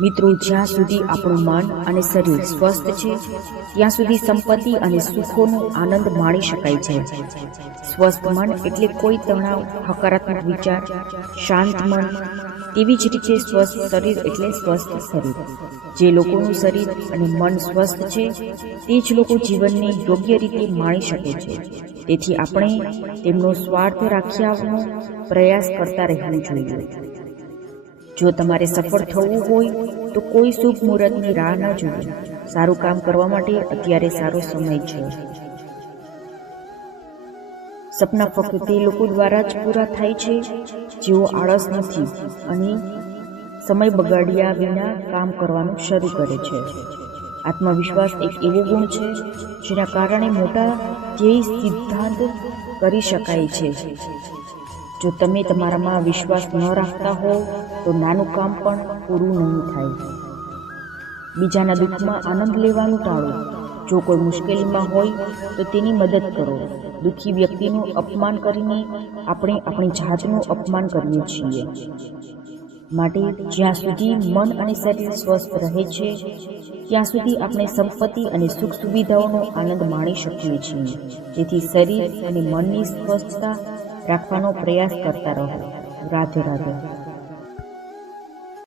મિત્રો, જ્યાં સુધી આપણું મન અને શરીર સ્વસ્થ છે ત્યાં સુધી સંપત્તિ અને સુખોનો આનંદ માણી શકાય છે. સ્વસ્થ મન એટલે કોઈ તણાવ, હકારાત્મક વિચાર, શાંત મન. તેવી જ રીતે સ્વસ્થ શરીર એટલે સ્વસ્થ શરીર. જે લોકોનું શરીર અને મન સ્વસ્થ છે તે જ લોકો જીવનને યોગ્ય રીતે માણી શકે છે. તેથી આપણે તેમનો સ્વાર્થ રાખ્યાનો પ્રયાસ કરતા રહેવું જોઈએ. જો તમારે સફળ થવું હોય તો કોઈ શુભ મુહૂર્તની રાહ ન જુઓ. સારું કામ કરવા માટે અત્યારે સારો સમય છે. સપના ફક્ત તે લોકો દ્વારા જ પૂરા થાય છે જેઓ આળસ નથી અને સમય બગાડ્યા વિના કામ કરવાનું શરૂ કરે છે. આત્મવિશ્વાસ એક એવો ગુણ છે જેના કારણે મોટા ધ્યેય સિદ્ધાંત કરી શકાય છે. જો તમે તમારામાં વિશ્વાસ ન રાખતા હો તો નાનું કામ પણ પૂરું નહીં થાય. બીજાના દુઃખમાં આનંદ લેવાનું ટાળો. જો કોઈ મુશ્કેલીમાં હોય તો તેની મદદ કરો. દુઃખી વ્યક્તિનું અપમાન કરીને આપણે આપણી જાતનું અપમાન કરીએ છીએ. માટે જ્યાં સુધી મન અને શરીર સ્વસ્થ રહે છે ત્યાં સુધી આપણે સંપત્તિ અને સુખ સુવિધાઓનો આનંદ માણી શકીએ છીએ. તેથી શરીર અને મનની સ્વસ્થતા રાખવાનો પ્રયાસ કરતા રહો. રાધે રાધે.